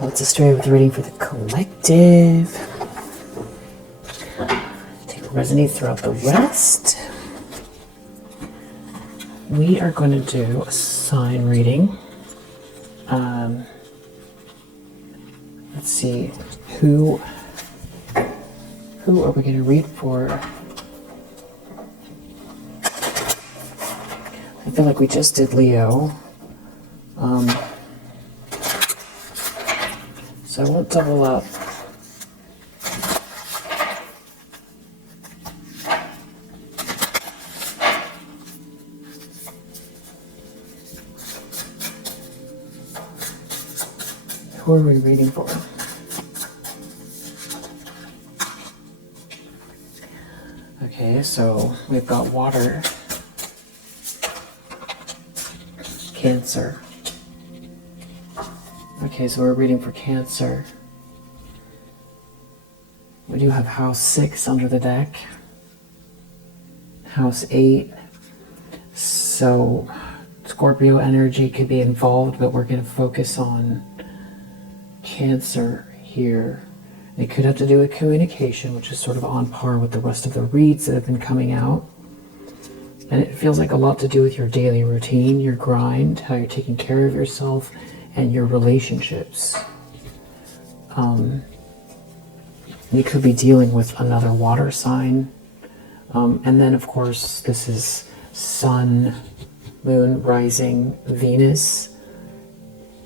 Let's start with the reading for the collective. Take what resonates throughout the rest. We are going to do a sign reading. Let's see, who are we going to read for? I feel like we just did Leo. So I won't double up. Who are we reading for? Okay, so we've got water, Cancer. Okay, so we're reading for Cancer. We do have House 6 under the deck. House 8. So Scorpio energy could be involved, but we're going to focus on Cancer here. It could have to do with communication, which is sort of on par with the rest of the reads that have been coming out. And it feels like a lot to do with your daily routine, your grind, how you're taking care of yourself, and your relationships. You could be dealing with another water sign. And then, of course, this is Sun, Moon, Rising, Venus,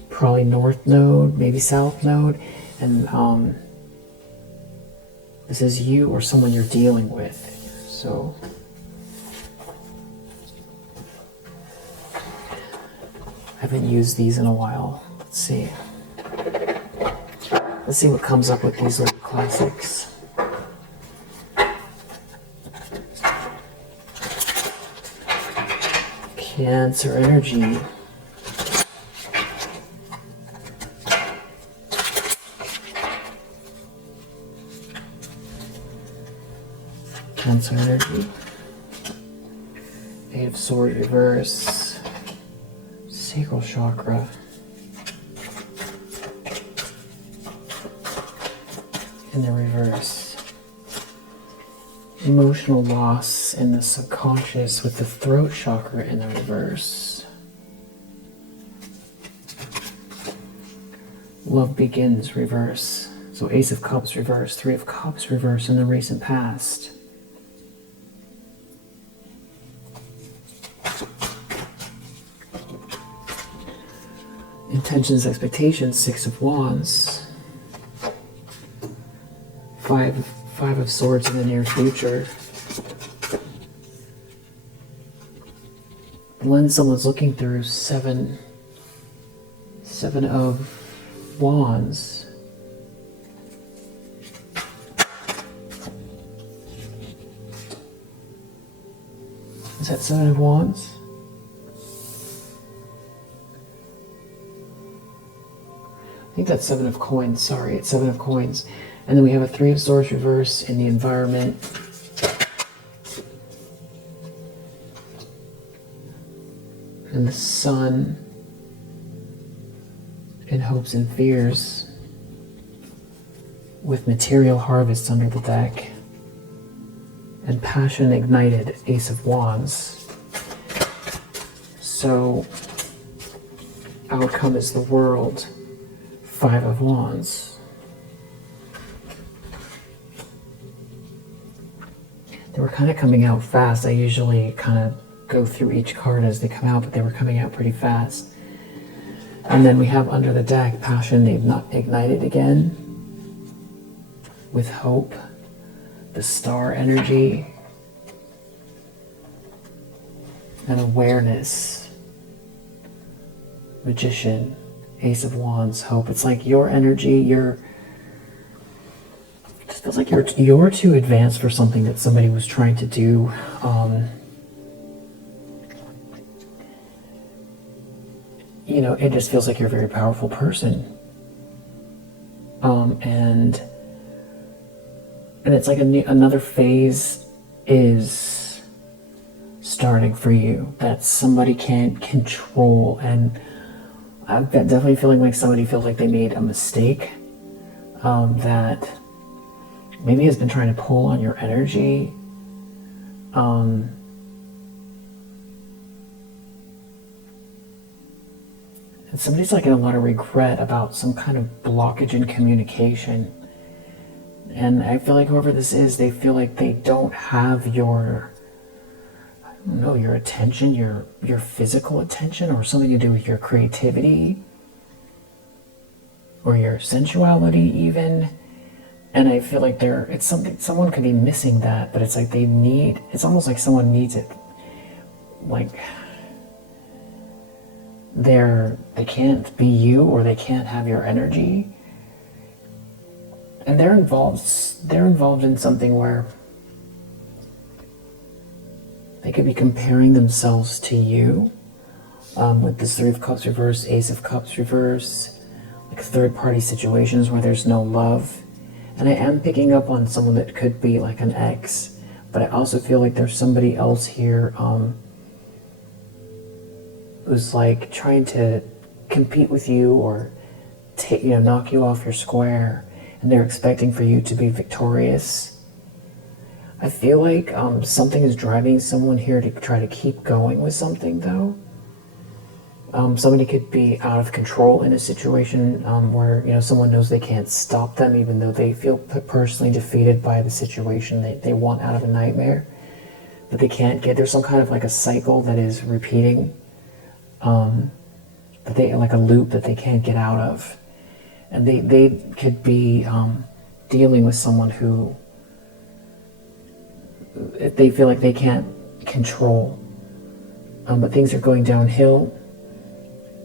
probably North Node, maybe South Node. And this is you or someone you're dealing with. So I haven't used these in a while. Let's see. Let's see what comes up with these little classics. Cancer energy. Cancer energy. Eight of Swords reverse. Sacral chakra. In the reverse. Emotional loss in the subconscious with the throat chakra in the reverse. Love begins reverse. So Ace of Cups reverse, Three of Cups reverse in the recent past. Intentions, expectations, Six of Wands. Five of Swords in the near future. The lens someone's looking through, Seven of Wands. Is that Seven of Wands? I think that's Seven of Coins, sorry, it's Seven of Coins. And then we have a Three of Swords reverse in the environment. And the Sun in hopes and fears with material harvest under the deck. And passion ignited, Ace of Wands. So outcome is the World, Five of Wands. They were kind of coming out fast. I usually kind of go through each card as they come out, but they were coming out pretty fast. And then we have under the deck, passion ignited again with hope, the Star energy, and awareness, Magician, Ace of Wands, hope. It's like your energy, it just feels like you're too advanced for something that somebody was trying to do. You know, it just feels like you're a very powerful person. And it's like another phase is starting for you that somebody can't control. And I'm definitely feeling like somebody feels like they made a mistake that maybe has been trying to pull on your energy. And somebody's like in a lot of regret about some kind of blockage in communication. And I feel like whoever this is, they feel like they don't have your, I don't know, your attention, your physical attention, or something to do with your creativity or your sensuality even. And I feel like it's something, someone could be missing that, but it's like it's almost like someone needs it. Like they can't be you, or they can't have your energy. And they're involved in something where they could be comparing themselves to you, with this Three of Cups reverse, Ace of Cups reverse, like third-party situations where there's no love. And I am picking up on someone that could be like an ex, but I also feel like there's somebody else here who's like trying to compete with you, or knock you off your square, and they're expecting for you to be victorious. I feel like something is driving someone here to try to keep going with something, though. Somebody could be out of control in a situation where someone knows they can't stop them, even though they feel personally defeated by the situation they want out of a nightmare, but they can't get. There's some kind of like a cycle that is repeating, that they like a loop that they can't get out of, and they could be dealing with someone who they feel like they can't control, but things are going downhill.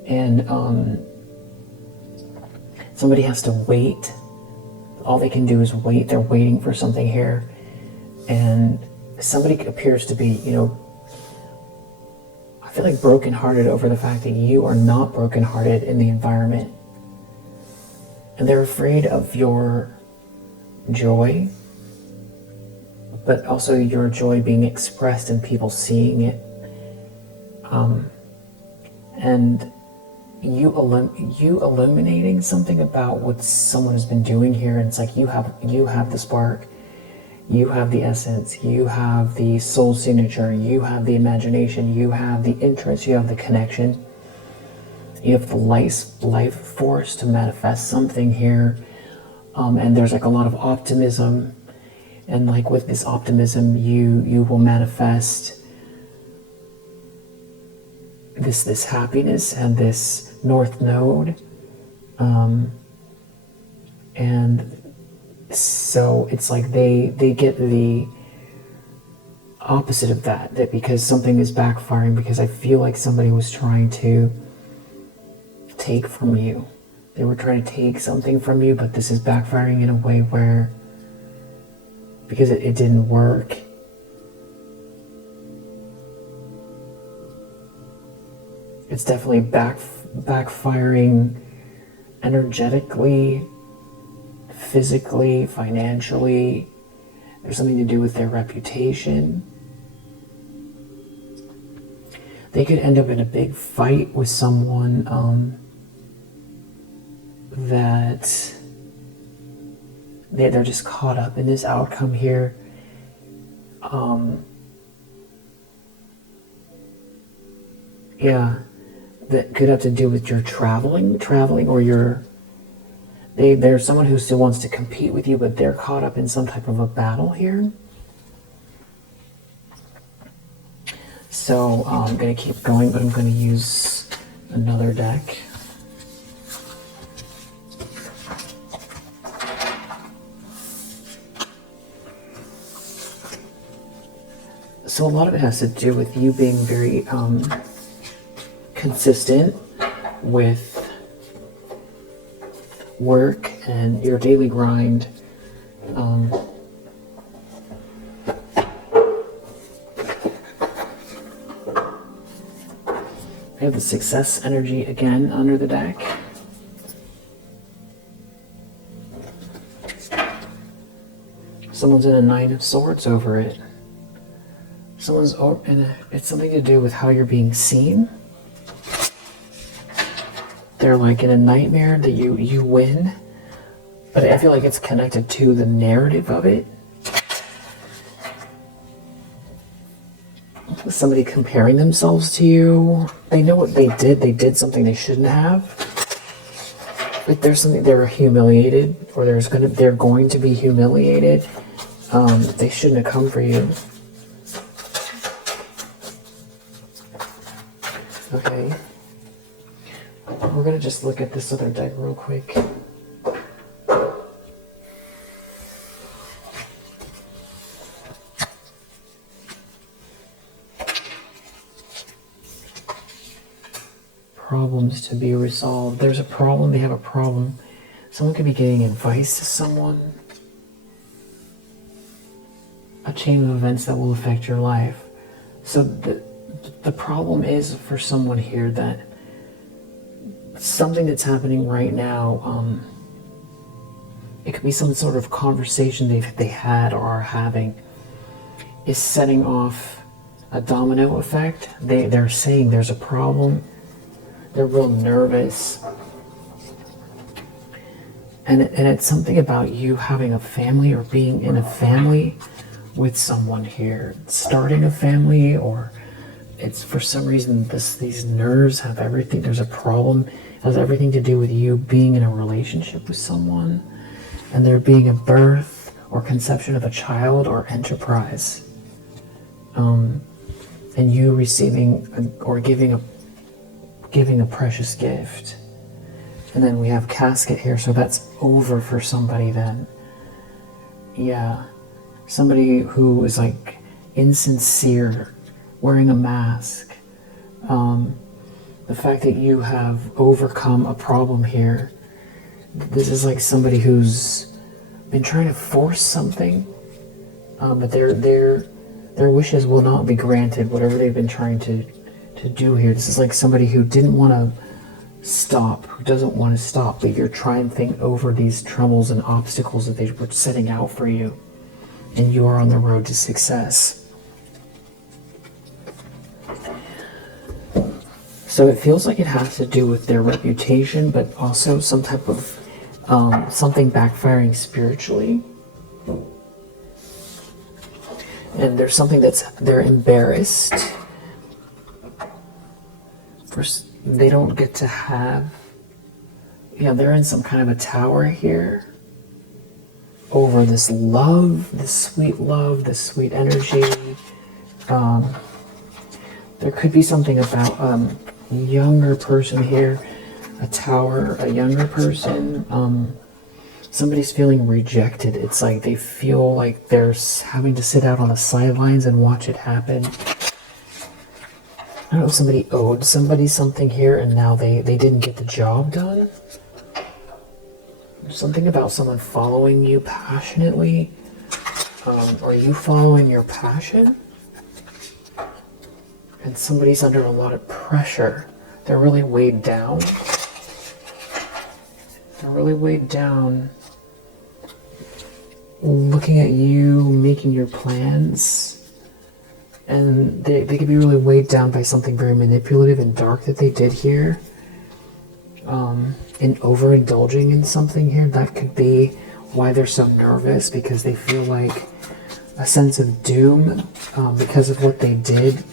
And somebody has to wait. All they can do is wait. They're waiting for something here. And somebody appears to be, I feel like brokenhearted over the fact that you are not brokenhearted in the environment. And they're afraid of your joy, but also your joy being expressed and people seeing it. And you illuminating something about what someone has been doing here, and it's like you have the spark, you have the essence, you have the soul signature, you have the imagination, you have the interest, you have the connection, you have the life force to manifest something here, and there's like a lot of optimism, and like with this optimism you will manifest this happiness and this North Node, and so it's like they get the opposite of that because something is backfiring, because I feel like somebody was trying to take from you. They were trying to take something from you, but this is backfiring in a way where, because it didn't work, it's definitely backfiring energetically, physically, financially. There's something to do with their reputation. They could end up in a big fight with someone that they're just caught up in this outcome here. That could have to do with your traveling, or there's someone who still wants to compete with you, but they're caught up in some type of a battle here. So I'm going to keep going, but I'm going to use another deck. So a lot of it has to do with you being very consistent with work and your daily grind. I have the success energy again under the deck. Someone's in a Nine of Swords over it. It's something to do with how you're being seen. they're like in a nightmare that you win, but I feel like it's connected to the narrative of it. Somebody comparing themselves to you. They know what they did something they shouldn't have. Like there's something, they're humiliated, or they're going to be humiliated. They shouldn't have come for you. Okay. We're gonna just look at this other deck real quick. Problems to be resolved. There's a problem, they have a problem. Someone could be getting advice to someone. A chain of events that will affect your life. So the problem is for someone here that something that's happening right now, it could be some sort of conversation they had or are having, is setting off a domino effect. They're saying there's a problem. They're real nervous. And it's something about you having a family or being in a family with someone here. Starting a family, or it's for some reason these nerves have everything. There's a problem. It has everything to do with you being in a relationship with someone, and there being a birth or conception of a child or enterprise. And you receiving or giving a precious gift. And then we have casket here, so that's over for somebody then. Yeah. Somebody who is like insincere, wearing a mask. The fact that you have overcome a problem here. This is like somebody who's been trying to force something, but their wishes will not be granted, whatever they've been trying to do here. This is like somebody who didn't want to stop, who doesn't want to stop, but you're trying to think over these troubles and obstacles that they were setting out for you, and you are on the road to success. So it feels like it has to do with their reputation, but also some type of something backfiring spiritually. And there's something they're embarrassed. They don't get to have, they're in some kind of a tower here over this love, this sweet energy. There could be something about a younger person here, a tower, a younger person. Somebody's feeling rejected. It's like they feel like they're having to sit out on the sidelines and watch it happen. I don't know if somebody owed somebody something here and now they didn't get the job done. Something about someone following you passionately. Are you following your passion? And somebody's under a lot of pressure. They're really weighed down. They're really weighed down looking at you, making your plans. And they could be really weighed down by something very manipulative and dark that they did here. And overindulging in something here. That could be why they're so nervous, because they feel like a sense of doom because of what they did.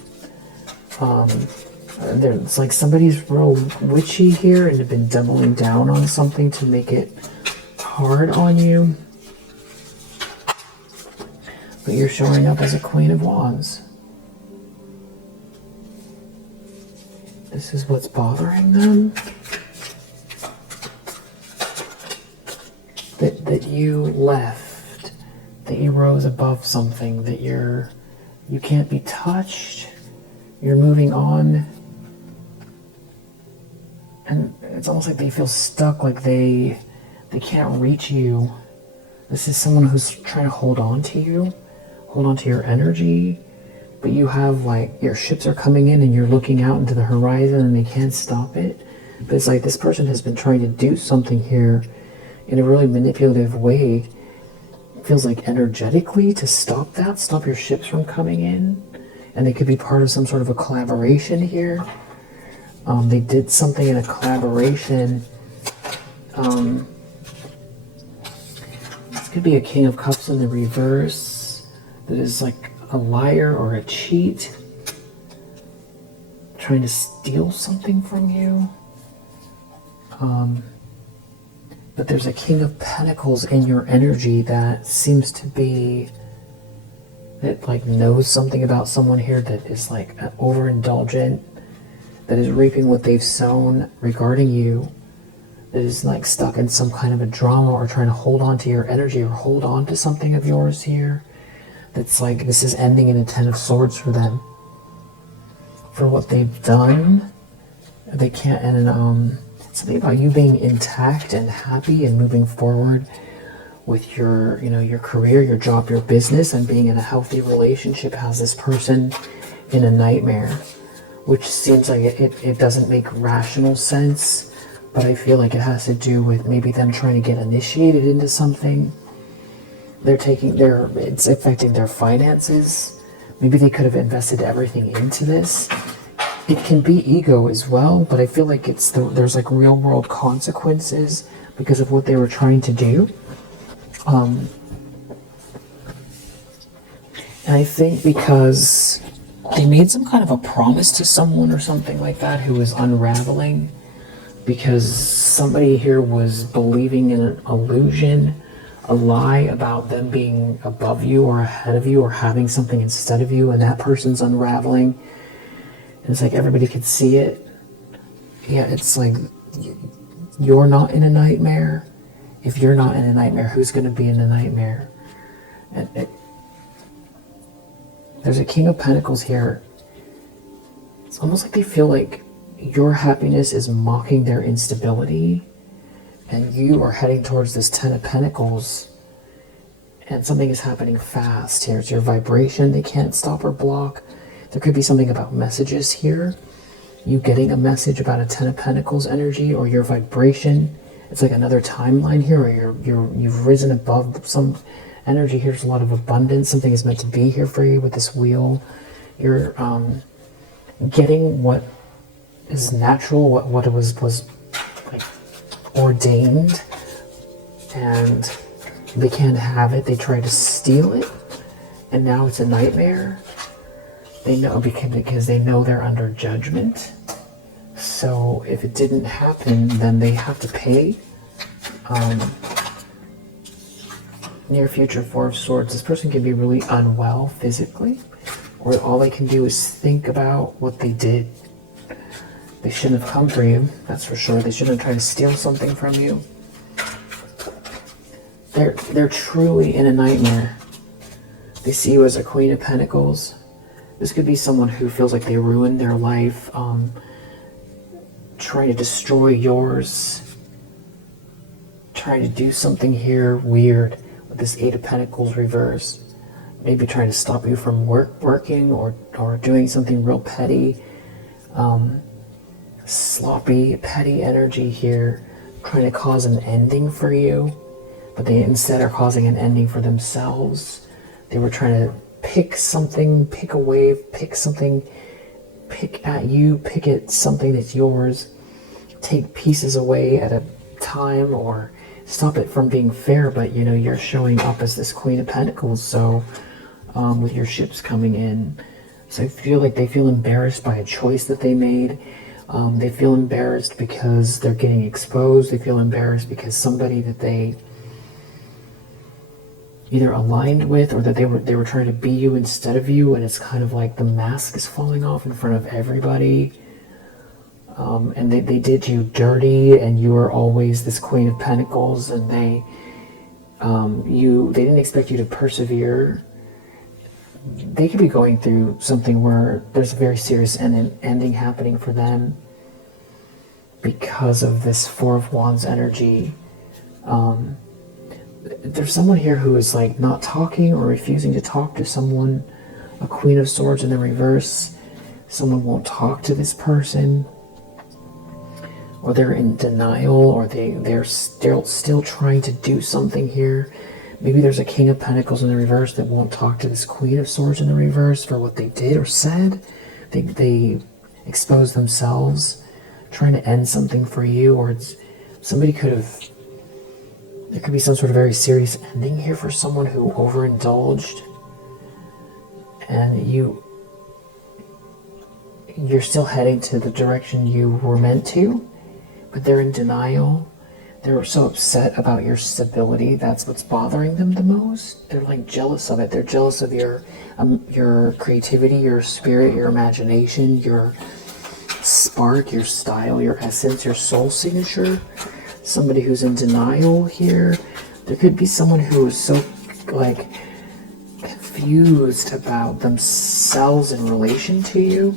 It's like somebody's real witchy here and have been doubling down on something to make it hard on you. But you're showing up as a Queen of Wands. This is what's bothering them. That you left, that you rose above something, that you can't be touched, you're moving on. And it's almost like they feel stuck, like they can't reach you. This is someone who's trying to hold on to you, hold on to your energy, but you have like, your ships are coming in and you're looking out into the horizon and they can't stop it. But it's like this person has been trying to do something here in a really manipulative way. It feels like energetically to stop that, stop your ships from coming in. And they could be part of some sort of a collaboration here. They did something in a collaboration. This could be a King of Cups in the reverse that is like a liar or a cheat, trying to steal something from you. But there's a King of Pentacles in your energy that seems to be, that like knows something about someone here, that is like overindulgent, that is reaping what they've sown regarding you, that is like stuck in some kind of a drama or trying to hold on to your energy or hold on to something of yours here. That's like, this is ending in a Ten of Swords for them. For what they've done, they can't, and something about you being intact and happy and moving forward with your, you know, your career, your job, your business, and being in a healthy relationship has this person in a nightmare, which seems like it doesn't make rational sense, but I feel like it has to do with maybe them trying to get initiated into something. It's affecting their finances. Maybe they could have invested everything into this. It can be ego as well, but I feel like there's like real world consequences because of what they were trying to do. And I think because they made some kind of a promise to someone or something like that who was unraveling, because somebody here was believing in an illusion, a lie about them being above you or ahead of you or having something instead of you, and that person's unraveling. And it's like everybody could see it. Yeah, it's like you're not in a nightmare. If you're not in a nightmare, who's going to be in a nightmare? And there's a King of Pentacles here. It's almost like they feel like your happiness is mocking their instability, and you are heading towards this Ten of Pentacles, and something is happening fast here. It's your vibration they can't stop or block. There could be something about messages here. You getting a message about a Ten of Pentacles energy, or your vibration. It's like another timeline here, or you've risen above some energy. Here's a lot of abundance. Something is meant to be here for you with this wheel. You're getting what is natural, what it was like ordained, and they can't have it. They try to steal it, and now it's a nightmare. They know because they know they're under judgment. So if it didn't happen, then they have to pay. Near future, Four of Swords. This person can be really unwell physically, or all they can do is think about what they did. They shouldn't have come for you, that's for sure. They shouldn't have tried to steal something from you. They're truly in a nightmare. They see you as a Queen of Pentacles. This could be someone who feels like they ruined their life, trying to destroy yours, trying to do something here weird with this Eight of Pentacles reverse. Maybe trying to stop you from working or doing something real petty. Sloppy, petty energy here, trying to cause an ending for you, but they instead are causing an ending for themselves. They were trying to pick something, pick a wave, pick something, pick at you, pick at something that's yours, take pieces away at a time, or stop it from being fair. But you know, you're showing up as this Queen of Pentacles, so with your ships coming in. So I feel like they feel embarrassed by a choice that they made. They feel embarrassed because they're getting exposed. They feel embarrassed because somebody that they either aligned with, or that they were trying to be you instead of you, and it's kind of like the mask is falling off in front of everybody. And they did you dirty, and you were always this Queen of Pentacles, and they didn't expect you to persevere. They could be going through something where there's a very serious ending happening for them because of this Four of Wands energy. There's someone here who is like not talking or refusing to talk to someone. A Queen of Swords in the reverse. Someone won't talk to this person, or they're in denial, or they're still trying to do something here. Maybe there's a King of Pentacles in the reverse that won't talk to this Queen of Swords in the reverse for what they did or said. They expose themselves. trying to end something for you, or there could be some sort of very serious ending here for someone who overindulged, and you're still heading to the direction you were meant to, but they're in denial. They're so upset about your stability. That's what's bothering them the most. They're like jealous of it. They're jealous of your creativity, your spirit, your imagination, your spark, your style, your essence, your soul signature. Somebody who's in denial here. There could be someone who is so like confused about themselves in relation to you,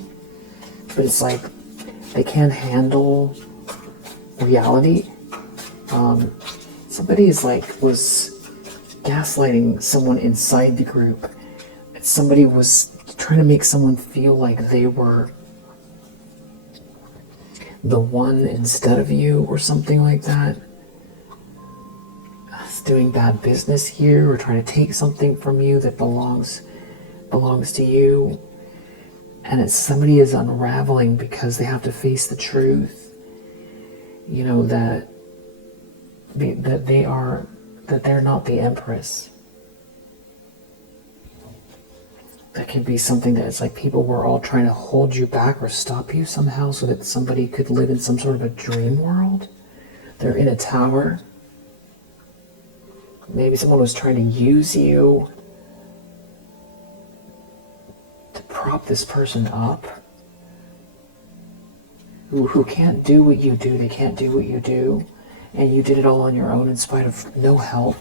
but it's like they can't handle reality. Somebody was gaslighting someone inside the group. Somebody was trying to make someone feel like they were the one instead of you, or something like that. It's doing bad business here, or trying to take something from you that belongs to you. And somebody is unraveling because they have to face the truth. You know, that they're not the Empress. That can be something that it's like people were all trying to hold you back or stop you somehow so that somebody could live in some sort of a dream world. They're in a tower. Maybe someone was trying to use you to prop this person up. Who can't do what you do. They can't do what you do. And you did it all on your own in spite of no help.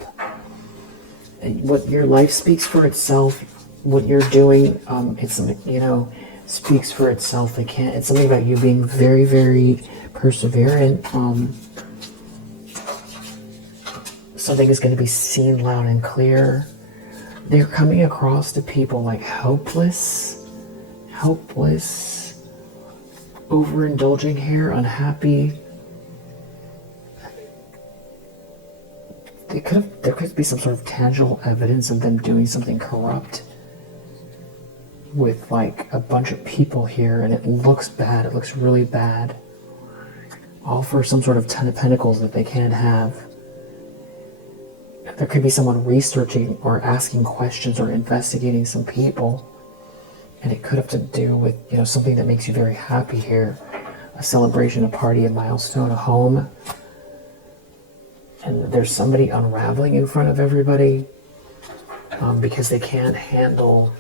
And what your life speaks for itself. What you're doing, speaks for itself. It's something about you being very, very perseverant. Something is going to be seen loud and clear. They're coming across to people like helpless, overindulging here, unhappy. There could be some sort of tangible evidence of them doing something corrupt with like a bunch of people here, and it looks bad. It looks really bad. All for some sort of 10 of Pentacles that they can't have. There could be someone researching or asking questions or investigating some people, and it could have to do with something that makes you very happy here. A celebration, a party, a milestone, a home. And there's somebody unraveling in front of everybody because they can't handle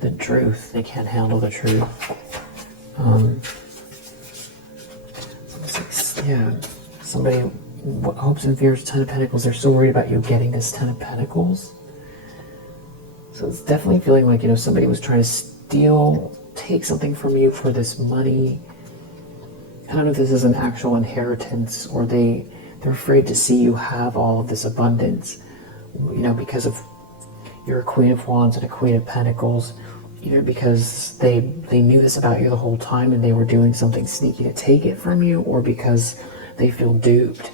the truth. They can't handle the truth. Somebody hopes and fears 10 of Pentacles. They're so worried about you getting this 10 of Pentacles. So it's definitely feeling like, somebody was trying to take something from you for this money. I don't know if this is an actual inheritance, or they're afraid to see you have all of this abundance, because of you're a Queen of Wands and a Queen of Pentacles, either because they knew this about you the whole time and they were doing something sneaky to take it from you, or because they feel duped,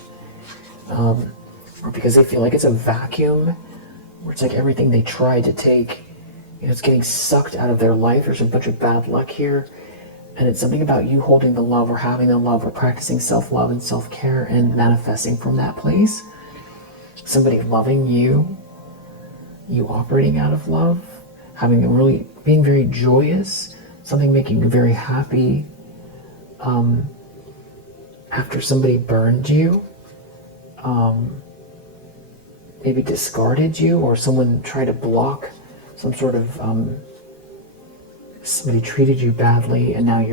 or because they feel like it's a vacuum, where it's like everything they tried to take, it's getting sucked out of their life. There's a bunch of bad luck here. And it's something about you holding the love, or having the love, or practicing self-love and self-care and manifesting from that place. Somebody loving you, you operating out of love, being very joyous, something making you very happy. After somebody burned you, maybe discarded you, or someone tried to block some sort of somebody treated you badly, and now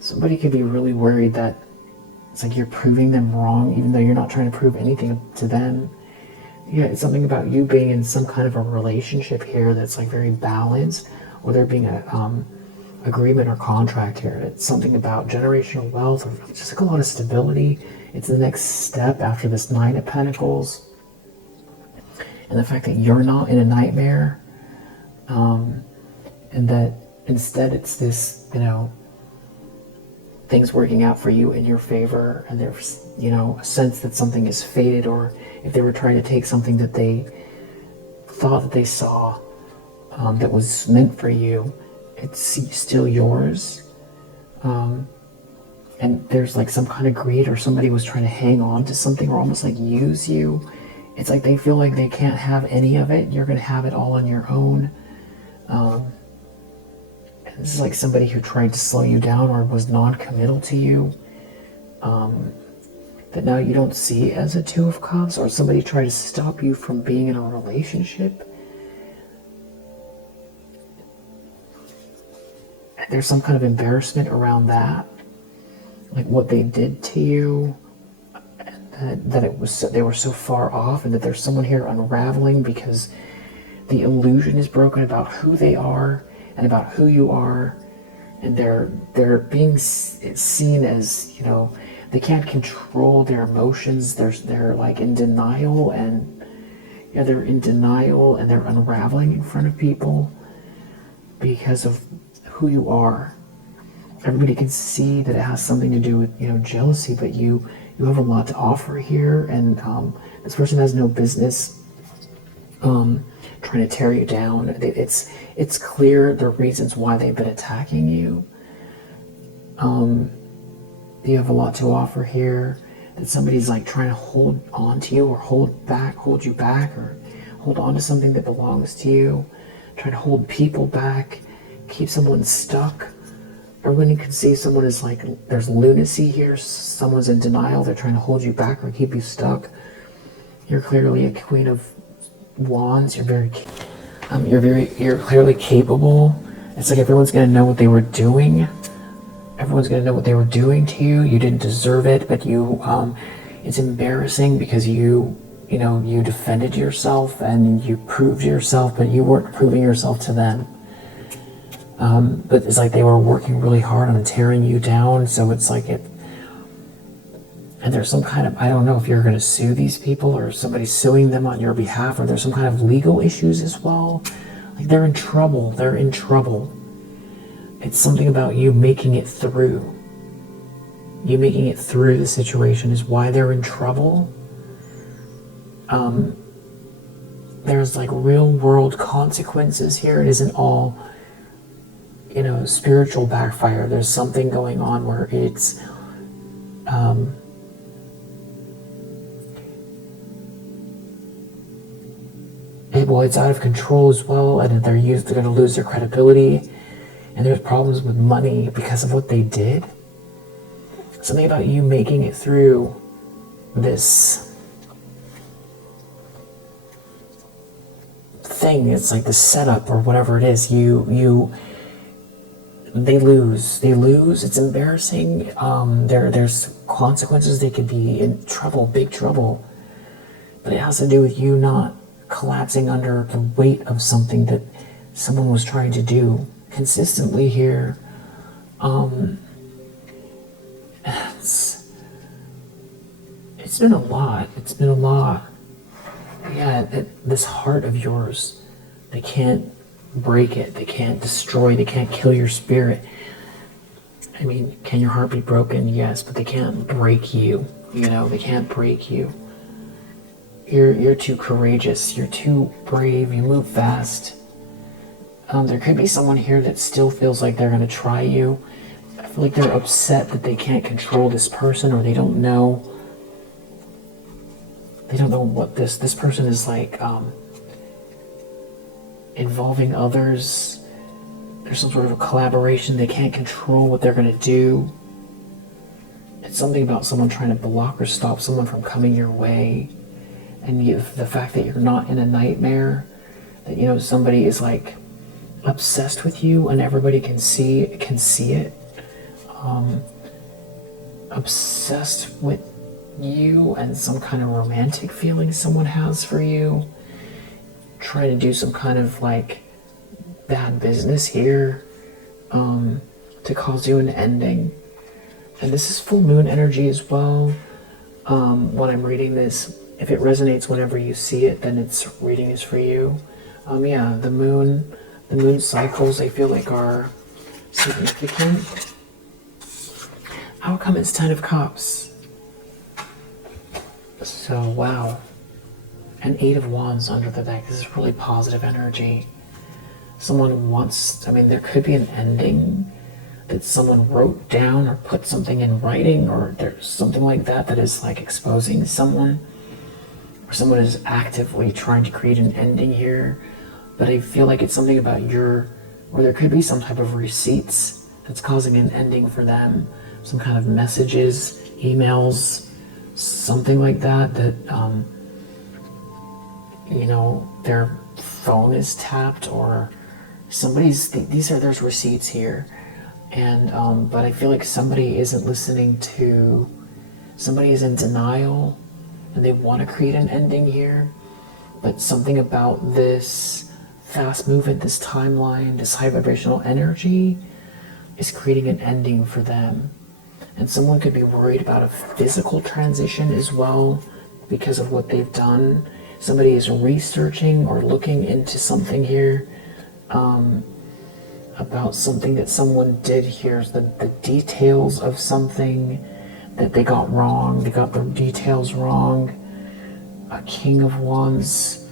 somebody could be really worried that it's like you're proving them wrong, even though you're not trying to prove anything to them. Yeah, it's something about you being in some kind of a relationship here that's like very balanced, or there being a agreement or contract here. It's something about generational wealth, or just like a lot of stability. It's the next step after this 9 of Pentacles. And the fact that you're not in a nightmare, and that instead it's this, things working out for you in your favor, and there's, a sense that something is fated, or if they were trying to take something that they thought that they saw that was meant for you, it's still yours. And there's like some kind of greed, or somebody was trying to hang on to something or almost like use you. It's like they feel like they can't have any of it. You're going to have it all on your own. And this is like somebody who tried to slow you down or was non-committal to you. That now you don't see as a Two of Cups, or somebody tried to stop you from being in a relationship. And there's some kind of embarrassment around that, like what they did to you, and that it was they were so far off, and that there's someone here unraveling because the illusion is broken about who they are and about who you are, and they're being seen as, you know, they can't control their emotions. They're like in denial, and yeah, they're in denial, and they're unraveling in front of people because of who you are. Everybody can see that it has something to do with, you know, jealousy, but you have a lot to offer here, and this person has no business trying to tear you down. It's clear the reasons why they've been attacking you. You have a lot to offer here, that somebody's like trying to hold on to you, or hold you back, or hold on to something that belongs to you, trying to hold people back, keep someone stuck. Everybody can see someone is like, there's lunacy here, someone's in denial, they're trying to hold you back or keep you stuck. You're clearly a Queen of Wands. You're clearly capable. It's like everyone's gonna know what they were doing. Everyone's gonna know what they were doing to you. You didn't deserve it, but you, it's embarrassing because you defended yourself and you proved yourself, but you weren't proving yourself to them. But it's like they were working really hard on tearing you down. So it's like and there's some kind of, I don't know if you're going to sue these people or somebody's suing them on your behalf, or there's some kind of legal issues as well. Like they're in trouble. It's something about you making it through. You making it through the situation is why they're in trouble. There's like real world consequences here. It isn't all, spiritual backfire. There's something going on where it's it's out of control as well, and they're going to lose their credibility, and there's problems with money because of what they did. Something about you making it through this thing. It's like the setup or whatever it is. They lose. It's embarrassing. There's consequences. They could be in trouble, big trouble. But it has to do with you not collapsing under the weight of something that someone was trying to do consistently here. It's been a lot. Yeah, this heart of yours, they can't break it. They can't destroy. They can't kill your spirit. I mean, can your heart be broken? Yes, but they can't break you. They can't break you. You're too courageous. You're too brave. You move fast. There could be someone here that still feels like they're going to try you. I feel like they're upset that they can't control this person, or they don't know. They don't know what this person is like. Involving others. There's some sort of a collaboration. They can't control what they're going to do. It's something about someone trying to block or stop someone from coming your way. And the fact that you're not in a nightmare, that somebody is like obsessed with you and everybody can see it. Obsessed with you and some kind of romantic feeling someone has for you. Trying to do some kind of like bad business here to cause you an ending. And this is full moon energy as well. When I'm reading this, if it resonates whenever you see it, then its reading is for you. The moon cycles, I feel like, are significant. How come it's 10 of Cups? So, wow. And 8 of Wands under the deck. This is really positive energy. Someone wants, there could be an ending. that someone wrote down or put something in writing, or there's something like that that is like exposing someone, or someone is actively trying to create an ending here. But I feel like it's something about or there could be some type of receipts that's causing an ending for them, some kind of messages, emails, something like that, their phone is tapped, or there's receipts here. And but I feel like somebody isn't listening to, somebody is in denial and they want to create an ending here, but something about this fast movement, this timeline, this high vibrational energy is creating an ending for them. And someone could be worried about a physical transition as well because of what they've done. Somebody is researching or looking into something here, about something that someone did here, the details of something that they got wrong. They got the details wrong. A King of Wands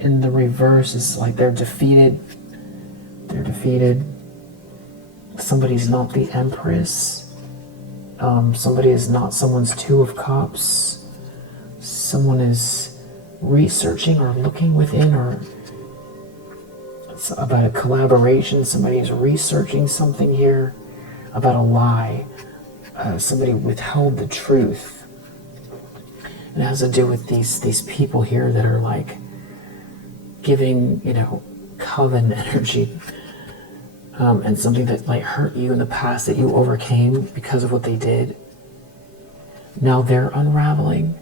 in the reverse is like they're defeated. They're defeated. Somebody's not the Empress. Somebody is not someone's Two of Cups. Someone is researching or looking within, or it's about a collaboration. Somebody is researching something here about a lie. Somebody withheld the truth. It has to do with these people here that are like giving, coven energy, and something that like hurt you in the past that you overcame because of what they did. Now they're unraveling.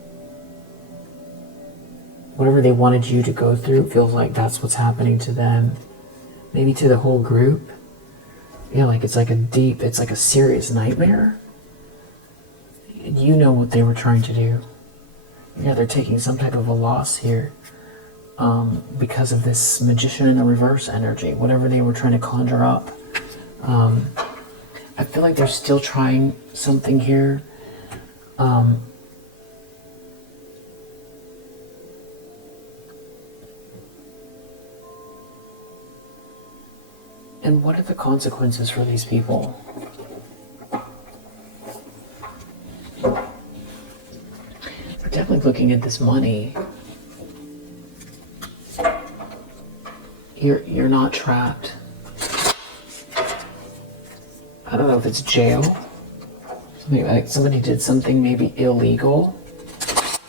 Whatever they wanted you to go through, it feels like that's what's happening to them. Maybe to the whole group. Like it's like a serious nightmare. You know what they were trying to do. They're taking some type of a loss here, because of this Magician in the reverse energy, whatever they were trying to conjure up. I feel like they're still trying something here. And what are the consequences for these people? We're definitely looking at this money. You're not trapped. I don't know if it's jail. Something like somebody did something maybe illegal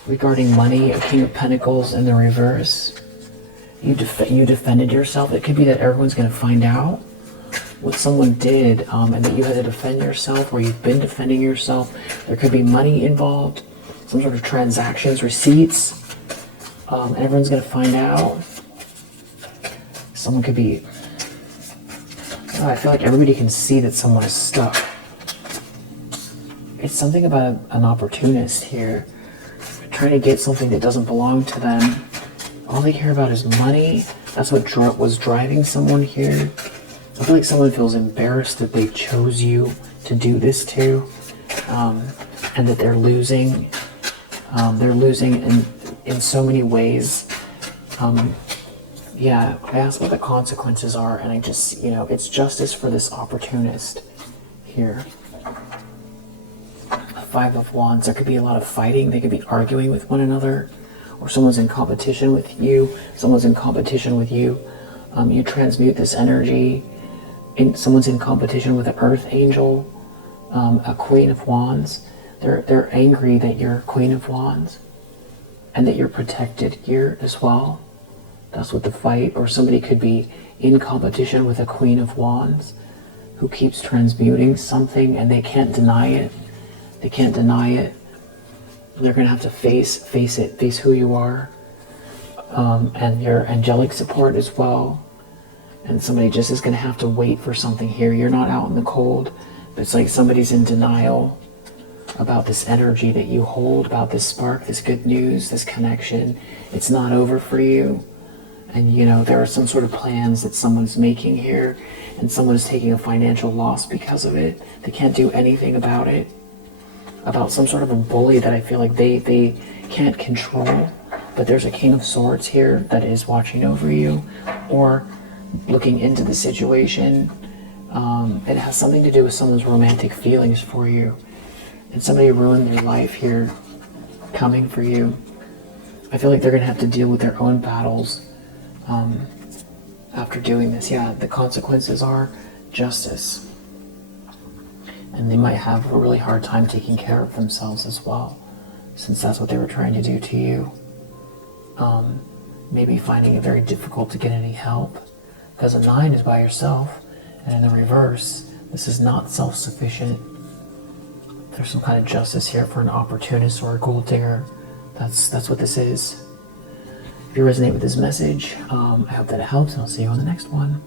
regarding money. A King of Pentacles in the reverse. You defended yourself. It could be that everyone's going to find out what someone did, and that you had to defend yourself, or you've been defending yourself. There could be money involved, some sort of transactions, receipts, and everyone's going to find out. Someone could be... I feel like everybody can see that someone is stuck. It's something about an opportunist here, trying to get something that doesn't belong to them. All they care about is money. That's what was driving someone here. I feel like someone feels embarrassed that they chose you to do this to, and that they're losing. They're losing in so many ways. I asked what the consequences are, and I just, it's justice for this opportunist here. A Five of Wands. There could be a lot of fighting. They could be arguing with one another. Or someone's in competition with you, someone's in competition with you. You transmute this energy. Someone's in competition with an Earth Angel, a Queen of Wands. They're angry that you're Queen of Wands, and that you're protected here as well. That's what the fight. Or somebody could be in competition with a Queen of Wands who keeps transmuting something, and they can't deny it. They can't deny it. They're going to have to face who you are, and your angelic support as well. And somebody just is going to have to wait for something here. You're not out in the cold, but it's like somebody's in denial about this energy that you hold, about this spark, this good news, this connection. It's not over for you. And there are some sort of plans that someone's making here, and someone is taking a financial loss because of it. They can't do anything about it. About some sort of a bully that I feel like they can't control. But there's a King of Swords here that is watching over you, or looking into the situation. It has something to do with someone's romantic feelings for you. And somebody ruined their life here coming for you. I feel like they're going to have to deal with their own battles after doing this. Yeah, the consequences are justice. And they might have a really hard time taking care of themselves as well, since that's what they were trying to do to you. Maybe finding it very difficult to get any help, because a 9 is by yourself, and in the reverse, this is not self-sufficient. There's some kind of justice here for an opportunist or a gold digger. That's what this is. If you resonate with this message, I hope that it helps, and I'll see you on the next one.